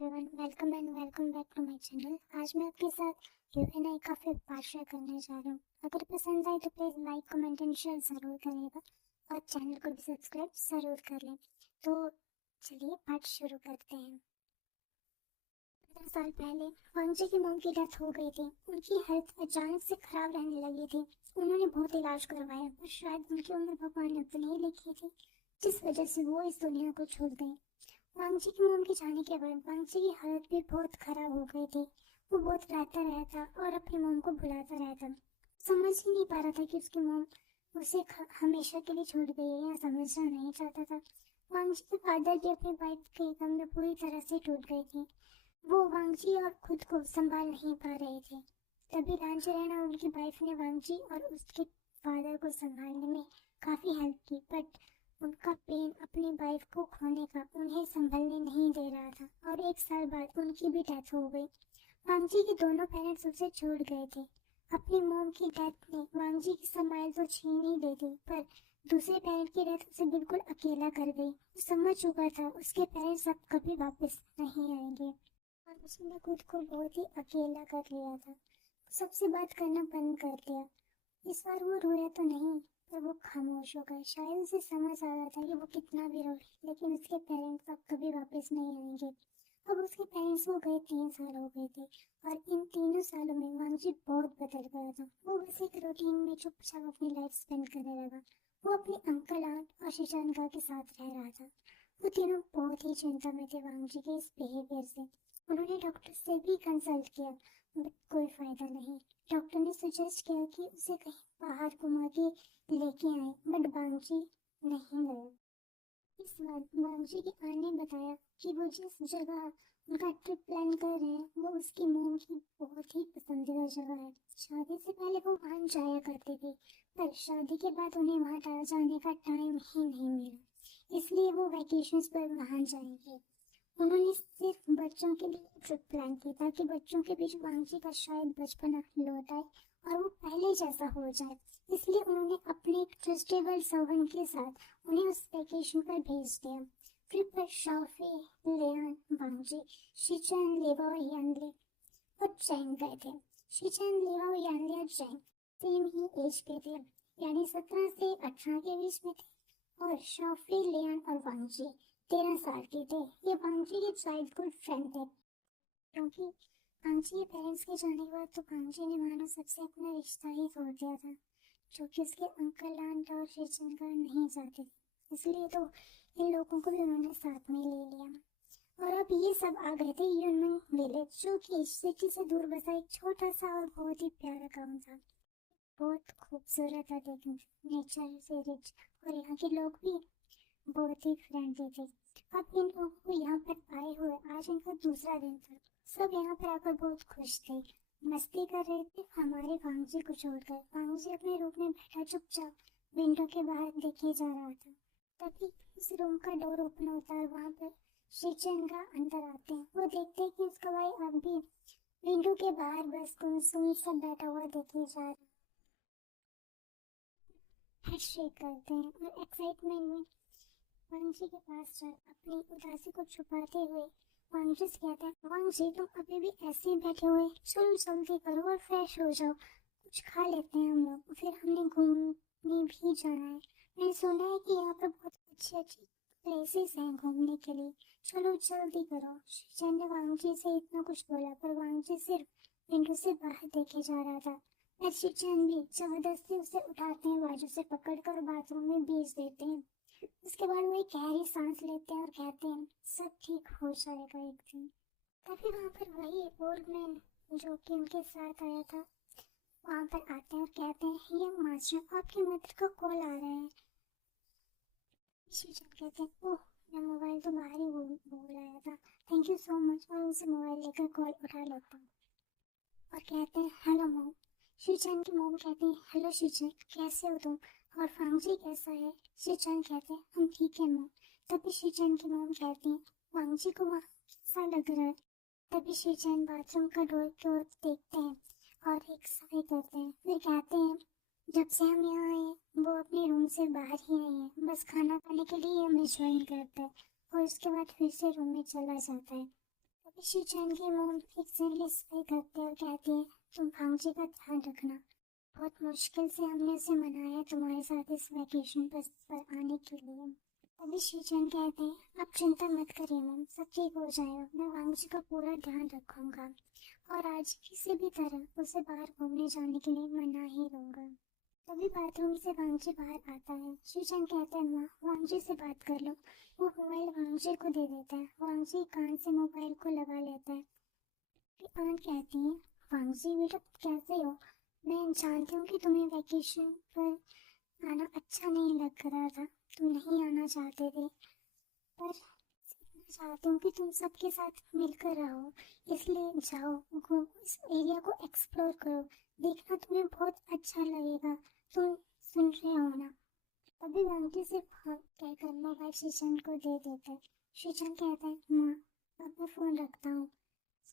Everyone, welcome and welcome back to my channel. आज मैं आपके साथ यूएनआई का फिर पार्ट शेयर करने जा रहा हूँ। अगर पसंद आए तो please like comment and share ज़रूर करिएगा और चैनल को भी सब्सक्राइब ज़रूर कर लें। तो चलिए पार्ट शुरू करते हैं। 15 साल पहले वांगजी की मॉम की डेथ हो गई थी। उनकी हेल्थ अचानक से खराब रहने लगी थी। उन्होंने बहुत इलाज करवाया पर शायद उनकी उम्र भगवान ने उतनी ही लिखी थी, जिस वजह से वो इस दुनिया को छोड़ गई। वांगजी की मॉम के जाने के बाद वांगजी की हालत भी बहुत खराब हो गई थी। वो बहुत रहता रहता और अपनी मॉम को बुलाता रहता। समझ ही नहीं पा रहा था कि उसकी मॉम उसे हमेशा के लिए छोड़ गई है या समझना नहीं चाहता था। वांगजी के फादर भी अपनी वाइफ के गम में पूरी तरह से टूट गई थी। वो वांगजी और खुद को संभाल नहीं पा रहे थे। तभी लांचरेन और उनकी वाइफ ने वांगजी और उसके फादर को संभालने में काफी हेल्प की, बट उनका पेन अपनी वाइफ को खोने का उन्हें संभलने नहीं दे रहा था और 1 साल बाद उनकी भी डेथ हो गई। वांगजी के दोनों पेरेंट्स उसे छोड़ गए थे। अपनी मॉम की डेथ ने वांगजी की स्माइल तो छीन ही ली थी, पर दूसरे पेरेंट की डेथ उसे बिल्कुल अकेला कर गई। वो समझ चुका था उसके पेरेंट्स अब कभी वापस नहीं आएंगे। वांगजी ने खुद को बहुत ही अकेला कर लिया था। सबसे बात करना बंद कर दिया। इस बार वो रोया तो नहीं, पर वो खामोश हो गया। शायद उसे समझ आ रहा था कि वो कितना भी रोए, लेकिन उसके पेरेंट्स अब कभी वापस नहीं आएंगे। अब उसके पेरेंट्स वो गए 3 साल हो गए थे और इन 3 सालों में वांगजी बहुत बदल गया था। वो बस एक रूटीन में चुपचाप अपनी लाइफ स्पेंड करने लगा। वो अपने अंकल आंट और शिचानका के साथ रह रहा था। वो तीनों बहुत ही चिंता में थे वांगजी के इस बिहेवियर से। उन्होंने डॉक्टर से भी कंसल्ट किया, बट कोई फायदा नहीं। डॉक्टर ने सजेस्ट किया कि उसे कहीं बाहर घुमा के लेके आए, बट वांगजी नहीं गए। इस बार वांगजी की आंट ने बताया कि वो जिस जगह उनका ट्रिप प्लान कर रहे हैं वो उसकी मॉम की बहुत ही पसंदीदा जगह है। शादी से पहले वो वहां जाया करते थे, पर शादी के बाद उन्हें वहां जाने का टाइम ही नहीं मिला, इसलिए वो वैकेशंस पर वहां जाएंगे। उन्होंने सिर्फ बच्चों के लिए ट्रिप प्लान की ताकि बच्चों के बीच वांगजी का शायद बचपना लौट आए और वो पहले जैसा हो जाए। इसलिए उन्होंने अपने एक ट्रस्टेबल सर्वेंट के साथ उन्हें उस वैकेशन पर भेज दिया। ट्रिप पर शाओफी, लियान, वांगजी, शिचन, लेवा और यांगली और चैंग गए थे। शिचन, लेवा, यांगली और चैंग सेम ही एज के थे, यानी 17 से 18 के बीच में थे, और शाओफी, लियान और वांगजी 13 साल के थे। ये वांगजी के चाइल्डहुड फ्रेंड थे, क्योंकि वांगजी के पेरेंट्स के जाने के बाद तो वांगजी ने मानो सबसे अपना रिश्ता ही तोड़ दिया था, जो कि उसके अंकल आंट और शिचनका नहीं चाहते थे। इसलिए तो इन लोगों को भी उन्होंने साथ में ले लिया। और अब ये सब आ गए थे यूनमिंग विलेज, जो कि सिटी से दूर बसा एक छोटा सा और बहुत ही प्यारा गाँव था। बहुत खूबसूरत था देखने, नेचर से रिच, और यहाँ के लोग भी बहुत ही फ्रेंडली थे। अब इन लोगों को यहाँ पर आए हुए आज इनका दूसरा दिन था। सब यहाँ पर आकर बहुत खुश थे, मस्ती कर रहे थे। हमारे वांगजी को छोड़कर वांगजी अपने रूम में बैठा चुपचाप विंडो के बाहर देखे जा रहा था। तभी उस रूम का डोर ओपन होता है और वहाँ पर शिचनका अंदर आते हैं। वो देखते हैं कि उसका भाई अब भी विंडो के बाहर बस गुमसुम सा बैठा हुआ देखे जा रहा है। शेक करते हैं और एक्साइटमेंट में वांगजी के पास चल अपनी उदासी को छुपाते हुए वांगजी से कहता है, वांगजी तुम अभी भी ऐसे ही बैठे हुए, चलो जल्दी करो और फ्रेश हो जाओ, कुछ खा लेते हैं हम लोग, फिर हमने घूमने भी जाना है। मैंने सुना है कि यहाँ पर बहुत अच्छी अच्छी प्लेसेस हैं घूमने के लिए, चलो जल्दी करो। शिचन ने वांगजी से इतना कुछ बोला, पर वांगजी सिर्फ विंडो से बाहर देखे जा रहा था। पर शिचन भी जबरदस्ती उसे उठाते हैं, बाजू से पकड़कर बाथरूम में भेज देते हैं। उसके बाद वो एक गहरी सांस लेते हैं और कहते हैं सब ठीक हो जाएगा एक दिन। तभी वहाँ पर वही ओल्ड मैन जो कि उनके साथ आया था वहाँ पर आते हैं और कहते हैं, यंग मास्टर आपकी मदर का कॉल आ रहा है। शिवचंद कहते हैं, ओह मैं मोबाइल तो बाहर ही भूल आया था, थैंक यू सो मच, और उनसे मोबाइल लेकर कॉल उठा लेता हूँ और कहते हैं हेलो मॉम। शिवचंद की मॉम कहती है, हेलो शिवचंद कैसे हो तुम, और वांगजी कैसा है। शिवचंद कहते हैं हम ठीक है मॉम। तभी शिवचंद की मॉम कहती है, वांगजी को वहाँ कैसा लग रहा है। तभी शिवचंद बाथरूम का डोर की ओर देखते हैं और एक साई करते हैं, फिर कहते हैं जब से हम यहाँ आए हैं वो अपने रूम से बाहर ही नहीं है, बस खाना खाने के लिए हमें ज्वाइन करता है और उसके बाद फिर से रूम में चला जाता है। शीचैन की मॉम एक सीरियस पे करते और कहती है, तुम भांजी का ध्यान रखना। बहुत मुश्किल से हमने उसे मनाया तुम्हारे साथ इस वैकेशन पर आने के लिए। तभी शीचैन कहते हैं, आप चिंता मत करिए मॉम, सब ठीक हो जाएगा, मैं वांगजी का पूरा ध्यान रखूंगा और आज किसी भी तरह उसे बाहर घूमने जाने के लिए मना ही लूंगा। तभी बाथरूम से वांगजी बाहर आता है। शीचैन कहते हैं, माँ वांगजी से बात कर लो। वो मोबाइल वांगजी को दे देता है। वांगजी कान से मोबाइल को लगा लेता है। फिर आंट कहती है, वांगजी बेटा कैसे हो? मैं जानती हूँ कि तुम्हें वैकेशन पर आना अच्छा नहीं लग रहा था, तुम नहीं आना चाहते थे, पर चाहती हूँ कि तुम सबके साथ मिलकर रहो, इसलिए जाओ घूमो, इस एरिया को एक्सप्लोर करो, देखना तुम्हें बहुत अच्छा लगेगा, तुम सुन रहे हो ना? तभी वांगजी से हाँ कहकर मोबाइल शीशन को दे देता है। शीशन कहता है, माँ अब मैं फोन रखता हूँ।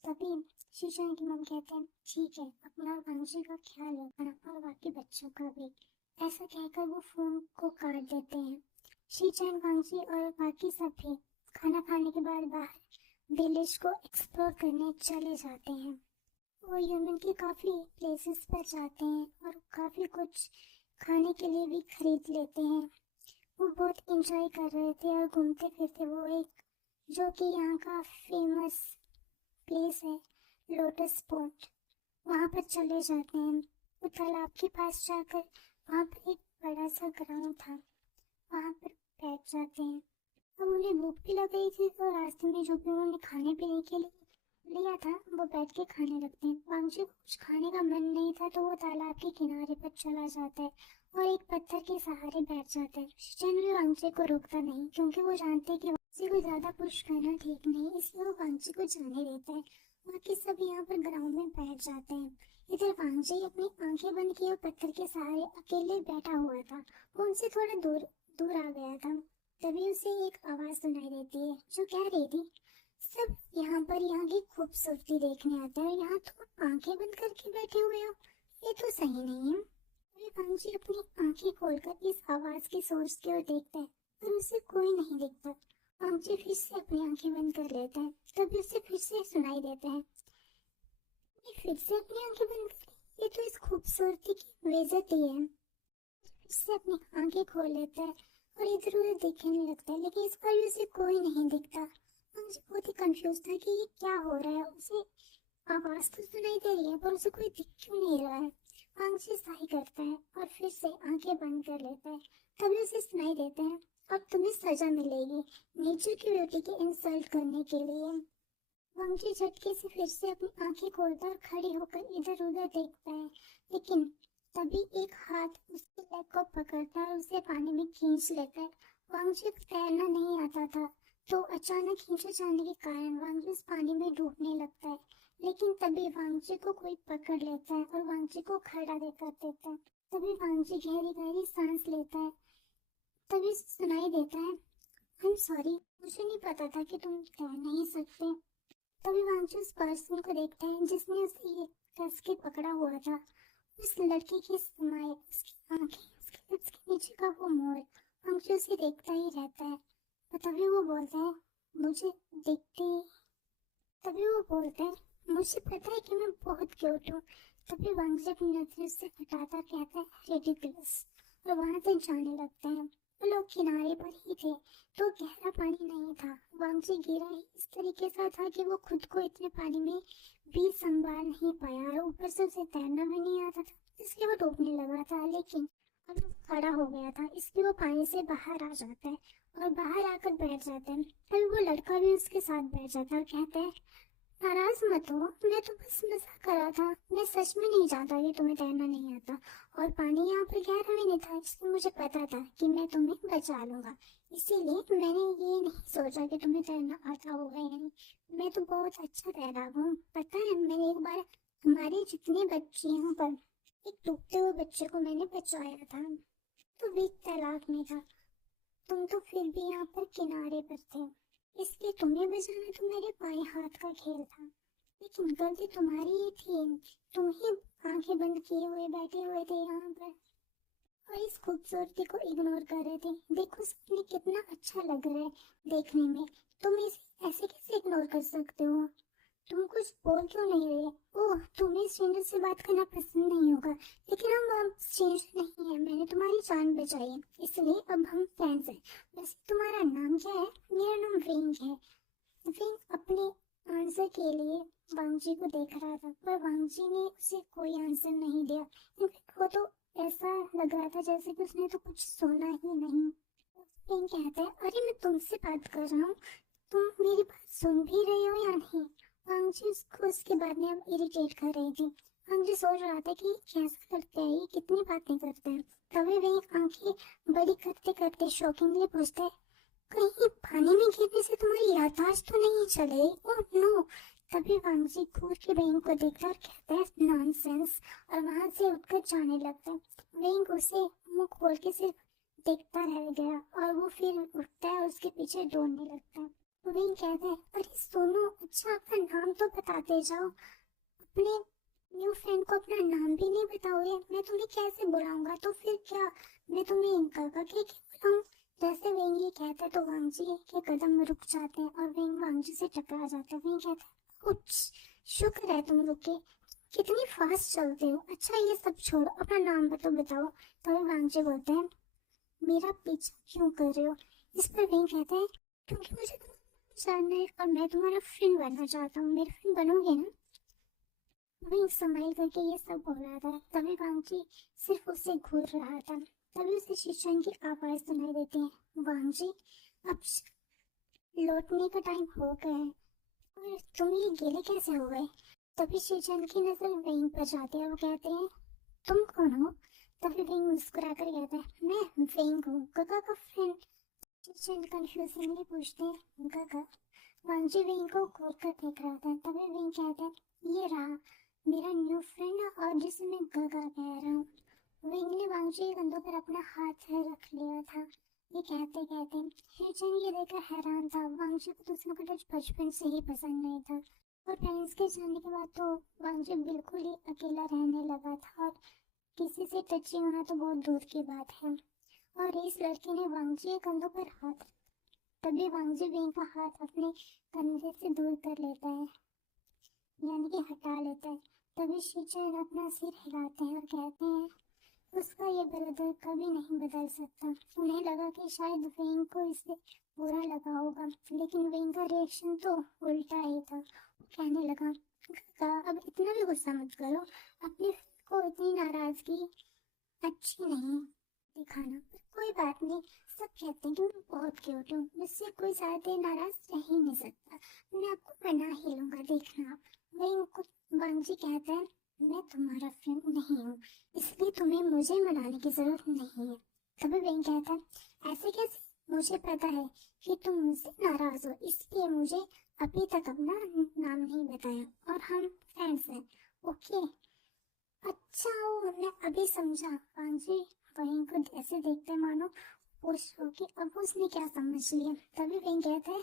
तभी शीशन की मम कहते हैं, ठीक है, अपना वांगजी का ख्याल रखना और बाकी बच्चों का भी। ऐसा कहकर वो फोन को काट देते हैं। शीचैन, वांगजी और बाकी सब भी खाना खाने के बाद बाहर विलेज को एक्सप्लोर करने चले जाते हैं। वो यमन के काफी प्लेसेस पर जाते हैं और काफी कुछ खाने के लिए भी खरीद लेते हैं। वो बहुत एंजॉय कर रहे थे और घूमते फिरते वो एक जो कि यहाँ का फेमस प्लेस है लोटस पॉन्ड, वहाँ पर चले जाते हैं। वो तालाब के पास जाकर वहाँ पर एक बड़ा सा ग्राउंड था, वहाँ पर बैठ जाते हैं। अब उन्हें भूख भी लग गई थी तो रास्ते में जो भी उन्होंने खाने पीने के लिए लिया था वो बैठ के खाने लगते हैं। वांगजी को कुछ खाने का मन नहीं था तो वो तालाब के किनारे पर चला जाता है और एक पत्थर के सहारे बैठ जाता है। शीचैन भी वांगजी को रोकता नहीं क्योंकि वो जानते हैं कि वांगजी को ज्यादा पुश करना ठीक नहीं, इसलिए वो वांगजी को जाने देता है। बाकी सब यहाँ पर ग्राउंड में बैठ जाते हैं। इधर वांगजी अपनी आंखें बंद किए और पत्थर के सहारे अकेले बैठा हुआ था। वो उनसे थोड़ा दूर दूर आ गया था। तभी उसे एक आवाज सुनाई देती है जो कह रही थी, सब यहाँ पर यहाँ की खूबसूरती देखने आते हैं, यहाँ तो आंखें बंद करके बैठे हुए हो, ये तो सही नहीं है। तभी वांगजी अपनी आंखें खोलकर इस आवाज की सोर्स की ओर देखता है पर उसे कोई नहीं दिखता। वांगजी फिर से अपनी आंखें बंद कर लेता है। तभी उसे फिर से सुनाई देता है, फिर से अपनी आंखें बंद कर, ये तो इस खूबसूरती की बेइज्जती है। फिर से अपनी आंखें खोल लेता है और इधर उधर देखने लगता है, लेकिन इस बार भी उसे कोई नहीं दिखता। मुझे बहुत ही कंफ्यूज था कि ये क्या हो रहा है। उसे आवाज तो सुनाई दे रही है पर उसे कोई दिख क्यों नहीं रहा है। वांगजी सही करता है और फिर से आंखें बंद कर लेता है। तभी उसे सुनाई देता है, अब तुम्हें सजा मिलेगी नेचर की ब्यूटी की इंसल्ट करने के लिए। वांगजी झटके से फिर से अपनी आंखें खोलता और खड़े होकर इधर उधर देखता है, लेकिन तभी एक हाथ उसके लेग को पकड़ता और उसे पानी में खींच लेता है। वांगजी को तैरना नहीं आता था तो अचानक खींचे जाने के कारण वांगजी उस पानी में डूबने लगता है, लेकिन तभी वांगजी को कोई पकड़ लेता है और वांगजी को खड़ा कर देता है। तभी वांगजी गहरी गहरी सांस लेता है। तभी सुनाई देता है, आई एम सॉरी, मुझे नहीं पता था कि तुम तैर नहीं सकते। तभी वांगजी उस पर्सन को देखता है जिसने उसे ये कस के पकड़ा हुआ था। उस लड़के की स्माइल, उसकी आंखें, उसके लिप्स के नीचे का वो मोड़, वांगजी उसे देखता ही रहता है। और तभी वो बोलता है, मुझे देखते तभी वो बोलता है, मुझे पता है कि मैं बहुत क्यूट हूँ। तभी वांगजी अपनी नजर से हटाता कहता है, रिडिकुलस, और वहां से जाने लगता है। वो लोग किनारे पर ही थे तो गहरा पानी नहीं था। वांगजी गिरा ही इस तरीके से था कि वो खुद को इतने पानी में भी संभाल नहीं पाया और ऊपर से उसे तैरना भी नहीं आता था, इसलिए वो डूबने लगा था। लेकिन अब वो खड़ा हो गया था इसलिए वो पानी से बाहर आ जाता है और बाहर आकर बैठ जाता है। तभी वो लड़का भी उसके साथ बैठ जाता है और कहता है, नाराज मत हो, मैं तो बस मजाक कर रहा था, मैं सच में नहीं जानता कि तुम्हें तैरना नहीं आता और पानी यहाँ पर गहरा भी नहीं था, इसलिए मुझे पता था कि मैं तुम्हें बचा लूंगा, इसीलिए मैंने ये नहीं सोचा कि तुम्हें तैरना आता होगा या नहीं। मैं तो बहुत अच्छा तैराक हूँ, पता है मैंने एक बार हमारे जितने बच्चे यहाँ पर एक डूबते हुए बच्चे को मैंने बचाया था, तो बीच तालाब में था, तुम तो फिर भी यहाँ पर किनारे पर थे, इसलिए तुम्हें बचाना तो मेरे बाएं हाथ का खेल था, लेकिन गलती तुम्हारी ही थी, तुम ही आंखें बंद किए हुए बैठे हुए थे यहाँ पर और इस खूबसूरती को इग्नोर कर रहे थे। देखो सपने कितना अच्छा लग रहा है देखने में, तुम इसे ऐसे कैसे इग्नोर कर सकते हो। तुम कुछ बोल क्यों नहीं रहे? ओह, तुम्हें स्ट्रेंजर से बात करना पसंद नहीं होगा, लेकिन हम अब स्ट्रेंजर नहीं है। मैंने तुम्हारी जान बचाई है, इसलिए अब हम फ्रेंड्स हैं। वैसे तुम्हारा नाम क्या है? मेरा नाम वेंग है। वेंग अपने आंसर के लिए वांगजी को देख रहा था, पर वांगजी ने उसे कोई आंसर नहीं दिया। इनफैक्ट वो तो ऐसा लग रहा था जैसे कि उसने तो कुछ सुना ही नहीं। वेंग कहता है, अरे मैं तुमसे बात कर रहा हूँ, तुम मेरी बात सुन भी रहे हो या नहीं? वांगजी उसको उसके बाद में अब इरिटेट कर रही थी। वांगजी सोच रहा था कि कैसा करते हैं, ये कितनी बातें करते हैं। तभी वह आंखें बड़ी करते करते शॉकिंगली पूछता है, कहीं पानी में गिरने से तुम्हारी याददाश्त तो नहीं चले? Oh no. तभी वांगजी घूर के वेंग को देखता और कहता है, नॉनसेंस, और वहां से उठकर जाने लगता है। वेंग उसे मुंह खोल के सिर्फ देखता रह गया और वो फिर उठता है और उसके पीछे दौड़ने लगता है। वेंग कहता है, अरे सुनो, अच्छा अपना नाम तो बताते जाओ। अपने न्यू फ्रेंड को अपना नाम भी नहीं बताओगे? मैं तुम्हें कैसे बुलाऊंगा? तो फिर क्या मैं तुम्हें इनका के बुलाऊं? जैसे वेंग ये कहता है तो वांगजी के कदम रुक जाते हैं और वेंग वांगजी से टकरा जाता है। वेंग कहता है, उच, शुक्र है तुम रुके, कितनी फास्ट चलते हो। अच्छा ये सब छोड़ो, अपना नाम तो बताओ। तो वांगजी बोलते हैं, मेरा पीछा क्यों कर रहे हो? इस पर वेंग कहता है, क्योंकि मुझे तुम्हें जानना है और मैं तुम्हारा फ्रेंड बनना चाहता हूँ। मेरे फ्रेंड बनोगे ना? वही संभाल करके ये सब बोल रहा था। तभी वांगजी सिर्फ उसे घूर रहा था। तभी उसे शीशन की आवाज सुनाई देती है, वांगजी अब लौटने का टाइम हो गया है। और तुम ये गीले कैसे हो गए? तभी शीशन की नजर वेंग पर जाती है। वो कहते हैं, तुम कौन हो? तभी वेंग मुस्कुरा कर कहता है, मैं वेंग हूँ, गगा का फ्रेंड। शीशन कंफ्यूजिंगली पूछते हैं, गगा? वांगजी वेंग को घूर कर देख रहा था। तभी वेंग कहता है, ये रहा मेरा न्यू फ्रेंड और जिसे मैं गगा कह रहा हूँ। वेंग ने वांगजी के कंधों पर अपना हाथ रख लिया था। ये कहते कहते हिचन ये देखकर हैरान था। वांगजी को दूसरों का टच बचपन से ही पसंद नहीं था और पेरेंट्स के जाने के बाद तो वांगजी बिल्कुल ही अकेला रहने लगा था और किसी से टचिंग होना तो बहुत दूर की बात है। और इस लड़के ने वांगजी के कंधों पर हाथ, तभी वांगजी वेंग का हाथ अपने कंधे से दूर कर लेता है, यानी कि हटा लेता है। तभी शीचन अपना सिर हिलाते हैं और कहते हैं, उसका ये ब्रदर कभी नहीं बदल सकता। उन्हें लगा कि शायद वेंग को इससे बुरा लगा होगा, लेकिन वेंग का रिएक्शन तो उल्टा ही था। वो कहने लगा, काका अब इतना भी गुस्सा मत करो, अपने को इतनी नाराजगी अच्छी नहीं दिखाना। पर कोई बात नहीं, सब कहते हैं कि मैं बहुत क्यूट हूँ, मुझसे कोई ज्यादा देर नाराज रह ही नहीं सकता। मैं आपको मना ही लूंगा, देखना आप। वेंग को वांगजी कहता है, मैं तुम्हारा फ्रेंड नहीं हूँ, इसलिए तुम्हें मुझे मनाने की जरूरत नहीं है। तभी वेंग कहता है, ऐसे कैसे? मुझे पता है कि तुम मुझसे नाराज हो, इसलिए मुझे अभी तक अपना नाम नहीं बताया और हम फ्रेंड्स हैं, ओके? अच्छा वो मैं अभी समझा। वांगजी वेंग को ऐसे देखते मानो खुश हो कि अब उसने क्या समझ लिया। तभी वेंग कहता है,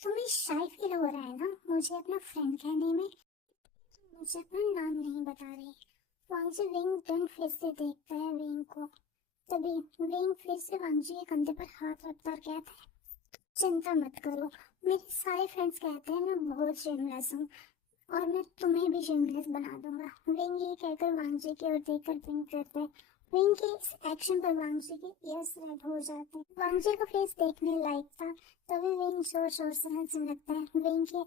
तुम्हें शाय फील हो रहा है ना मुझे अपना फ्रेंड कहने में? मुझे अपना नाम नहीं बता रही। वांगजी वेंग टर्न फिर से देखता है वेंग को। तभी वेंग फिर से वांगजी के कंधे पर हाथ रखता और कहता है, चिंता मत करो, मेरे सारे फ्रेंड्स कहते हैं मैं बहुत शेमलेस हूँ और मैं तुम्हें भी शेमलेस बना दूंगा। वेंग ये कहकर वांगजी की ओर देखकर विंक करता है। विंग के इस एक्शन पर वांगजी के ईयर्स रेड हो जाते हैं। वांगजी का फेस देखने लायक था। तभी विंग जोर जोर से हंसने लगता है विंग के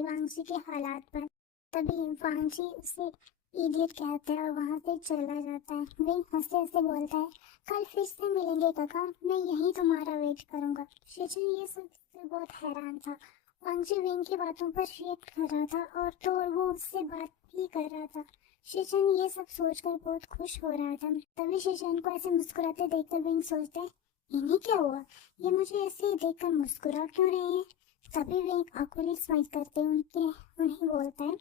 वांगजी के हालात पर। तभी वांगजी उसे इडियट कहता है और वहां से चला जाता है। विंग हंसते हंसते बोलता है, कल फिर से मिलेंगे काका, मैं यही तुम्हारा वेट करूंगा। शिजन ये सुन कर बहुत हैरान था। वांगजी विंग की बातों पर रिएक्ट कर रहा था और तो वो उससे बात भी कर रहा था। शिजन ये सब सोचकर बहुत खुश हो रहा था। तभी शिजन को ऐसे मुस्कुराते देखकर विंग सोचता है, इन्हें क्या हुआ, ये मुझे ऐसे ही देखकर मुस्कुरा क्यों रहे हैं? तभी विंग आकुली स्माइल करते उन्हें बोलता है,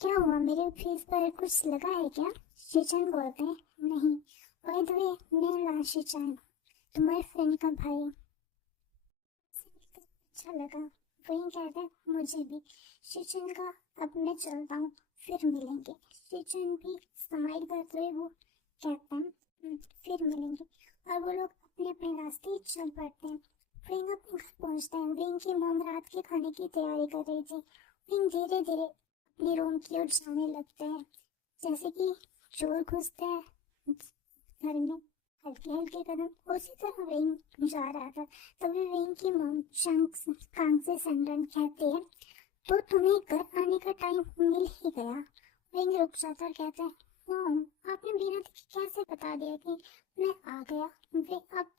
क्या हुआ, मेरे फेस पर कुछ लगा है क्या? शिजन बोलते हैं, नहीं, बाय द वे मैं शिजन, तुम्हारे फ्रेंड का भाई। अच्छा लगा। वही कहता है, मुझे भी। शिजन का अब मैं चलता हूँ, फिर मिलेंगे। शिजन भी स्माइल करते हुए वो कहता है, फिर मिलेंगे। और वो लोग अपने अपने रास्ते चल पड़ते हैं। विंग अपने घर पहुंचता है। विंग की मॉम रात के खाने की तैयारी कर रही थी। विंग धीरे धीरे अपने रूम की ओर जाने लगते हैं। जैसे कि चोर घुसते हैं घर में, हल्के हल्के कदम, उसी तरह विंग जा रहा था। तभी विंग की मॉम कांग से सैंडन कहती है, तो तुम्हें घर आने का टाइम मिल ही गया। विंग रुक जाता और कहता है, मॉम आपने बिना देखे कैसे बता दिया कि मैं आ गया? वे अब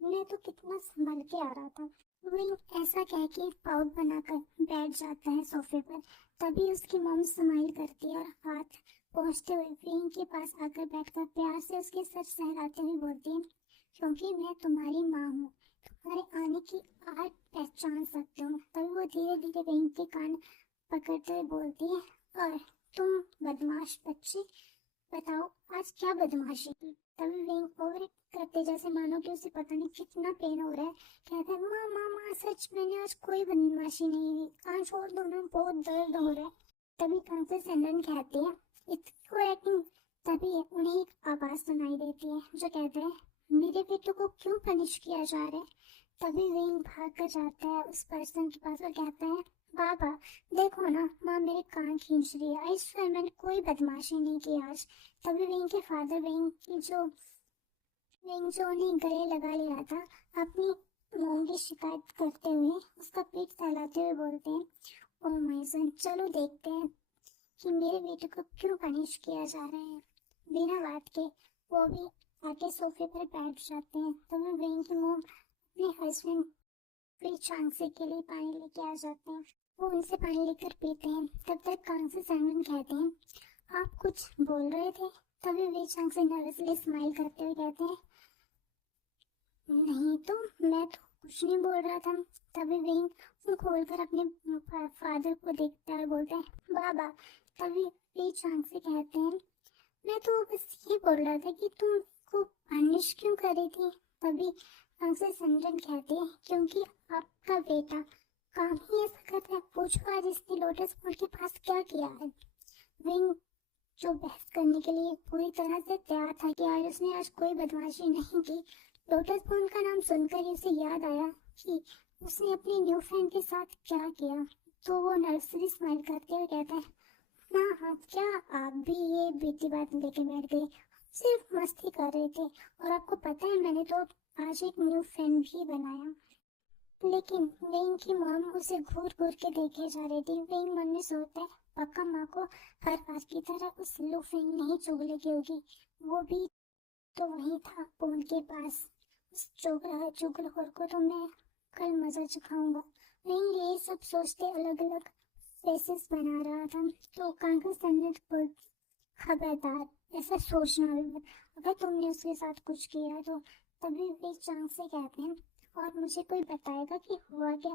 मैं तो कितना संभल के आ रहा था। विंग ऐसा कह के पाउट बनाकर बैठ जाता है सोफे पर। तभी उसकी मॉम स्माइल करती है और हाथ पहुंचते हुए विंग के पास आकर बैठकर प्यार से उसके सर सहलाते हुए बोलती है, क्योंकि मैं तुम्हारी माँ हूँ, तुम्हारे आने की आहट पहचान सकती हूँ। तभी वो धीरे धीरे विंग के कान पकड़ते हुए बोलती है, और तुम बदमाश बच्चे, बताओ आज क्या बदमाशी की? तभी विंग ओवर करते जैसे मानो कि उसे पता नहीं कितना पेन हो रहा है, कहता है, माँ माँ माँ सच मैंने आज कोई बदमाशी नहीं की, कान छोड़ दो ना, बहुत दर्द हो रहा है। तभी कान से सैंडन कहती है, इतनी एक्टिंग। तभी उन्हें एक आवाज सुनाई देती है जो कहते हैं, मेरे बेटों को क्यों पनिश किया जा रहा है? तभी विंग भाग कर जाता है उस पर्सन के पास और कहता है, बाबा देखो ना, माँ मेरे कान खींच रही है, आई स्वेयर मैंने कोई बदमाशी नहीं की आज। तभी विंग के फादर विंग जो उन्हें गले लगा लिया था, अपनी मॉम की शिकायत करते हुए उसका पीठ सहलाते हुए बोलते हैं, ओह माय सन, चलो देखते हैं कि मेरे बेटे को क्यों पनिश किया जा रहा है। बिना बात के वो भी आके सोफे पर बैठ जाते हैं। तभी विंग की मॉम अपने हस्बैंड फिर चांगसे के लिए पानी लेके आ जाते हैं। वो उनसे पानी लेकर पीते हैं। तब तक कांग से सैंडन कहते हैं, आप कुछ बोल रहे थे? तभी वे चांगसे नर्वसली स्माइल करते हुए कहते हैं, नहीं तो मैं तो कुछ नहीं बोल रहा था। तभी विंग मुंह खोलकर अपने फादर को देखता है और बोलता है, बाबा। तभी वे चांगसे कहते हैं, मैं तो बस ये बोल रहा था कि तुम को पनिश क्यों कर रही थी? तभी हमसे संजन कहते हैं, क्योंकि आपका बेटा काम ही ऐसा करता है, पूछो आज इसने लोटस पॉन्ड के पास क्या किया है। विंग जो बहस करने के लिए पूरी तरह से तैयार था कि आज उसने आज कोई बदमाशी नहीं की। लोटस पॉन्ड का नाम सुनकर ही उसे याद आया कि उसने अपने न्यू फ्रेंड के साथ क्या किया। तो वो नर्सरी स्माइल करते हुए कहता है, हाँ हाँ, क्या आप भी ये बीती बात लेके बैठ गए? सिर्फ मस्ती कर रहे थे, और आपको पता है मैंने तो आज एक न्यू फ्रेंड भी बनाया। लेकिन विंग की मॉम उसे घूर घूर के देखे जा रही थी। विंग मन में सोचता है, पक्का माँ को हर बार की तरह उस न्यू फ्रेंड नहीं चुग लगी होगी। वो भी तो वही था पोन के पास। उस चुगलखोर को तो मैं कल मजा चखाऊंगा। विंग ये सब सोचते अलग अलग फेसेस बना रहा था। तो कांका संजय को, खबरदार ऐसा सोचना भी मत, अगर तुमने उसके साथ कुछ किया तो। तभी वे चांग से कहते हैं, और मुझे कोई बताएगा कि हुआ क्या?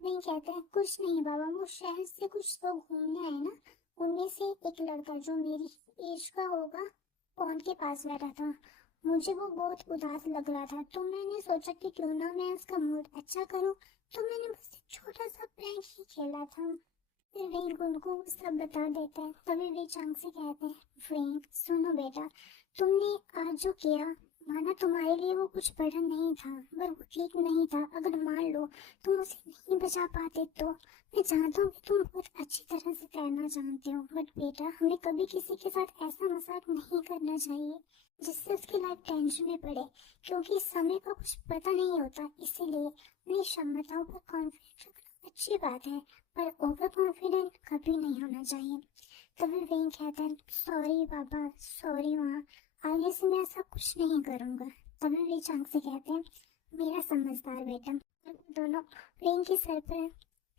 वही कहते हैं, कुछ नहीं बाबा, वो शहर से कुछ लोग घूमने आए ना, उनमें से एक लड़का जो मेरी एज का होगा पॉन्ड के पास बैठा था। मुझे वो बहुत उदास लग रहा था, तो मैंने सोचा कि क्यों ना मैं उसका मूड अच्छा करूं, तो मैंने बस एक छोटा सा प्रैंक ही खेला था। फिर विंग उनको सब बता देता है। तभी वे चांग से कहते हैं, विंग सुनो बेटा, तुमने आज जो किया, माना तुम्हारे लिए वो कुछ बड़ा नहीं था, पर वो ठीक नहीं था। अगर मान लो तुम उसे नहीं बचा पाते तो। मैं जानता हूँ कि तुम बहुत अच्छी तरह से तैरना जानते हो, बट बेटा हमें कभी किसी के साथ ऐसा मजाक नहीं करना चाहिए जिससे उसकी लाइफ टेंशन में पड़े, क्योंकि समय का कुछ पता नहीं होता। इसीलिए अपनी क्षमताओं पर कॉन्फिडेंस रखना अच्छी बात है, पर ओवर कॉन्फिडेंट कभी नहीं होना चाहिए। तभी विंग कहता है, सॉरी पापा, सॉरी माँ, आगे से मैं ऐसा कुछ नहीं करूंगा। तभी वे चांग से कहते हैं, मेरा समझदार बेटा। दोनों विंग के सर पर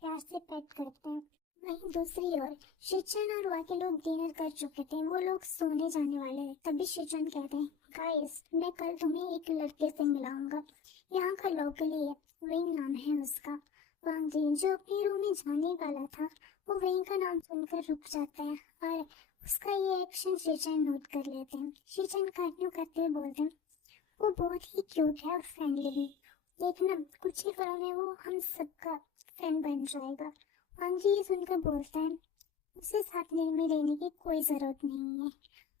प्यार से पेट करते हैं। वहीं दूसरी ओर शिचन और वाके लोग डिनर कर चुके थे, वो लोग सोने जाने वाले थे। तभी शिचन कहते हैं, गाइस मैं कल तुम्हें एक लड़के से मिलाऊंगा, यहाँ का लोकली है, विंग नाम है उसका। वांग जिन जो अपने रूम में जाने वाला था, वो विंग का नाम सुनकर रुक जाता है और उसका ये एक्शन शिचन नोट कर लेते हैं। शिचन कंटिन्यू करते हुए बोलते हैं, वो बहुत ही क्यूट है और फ्रेंडली भी, देखना कुछ ही पलों में वो हम सबका फ्रेंड बन जाएगा। वांग जी ये सुनकर बोलता है, उसे साथ में रहने की कोई जरूरत नहीं है,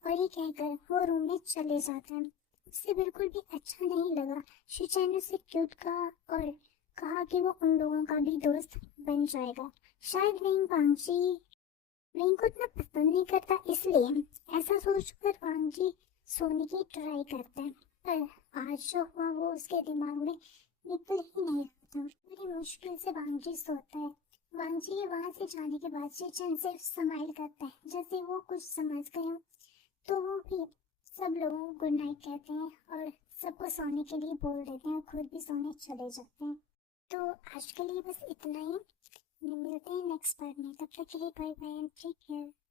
और ये कहकर वो रूम में चले जाता है। उसे बिल्कुल भी अच्छा नहीं लगा। शिचन ने उसे क्यूट कहा और कहा कि वो उन लोगों का भी दोस्त बन जाएगा। शायद वेंग को इतना पसंद नहीं करता, इसलिए ऐसा सोचकर वांग जी सोने की ट्राई करता है। पर आज जो हुआ वो उसके दिमाग में निकल ही नहीं रहा था। बड़ी मुश्किल से वांग जी सोता है। वांग जी वहां से जाने के बाद चैन से स्माइल करता है, जैसे वो कुछ समझ गए हो। तो वो भी सब लोगों को गुड नाइट कहते हैं और सबको सोने के लिए बोल देते हैं और खुद भी सोने चले जाते हैं। तो आज के लिए बस इतना ही। मिलते हैं नेक्स्ट पार्ट में, तब तक के लिए bye bye and take care.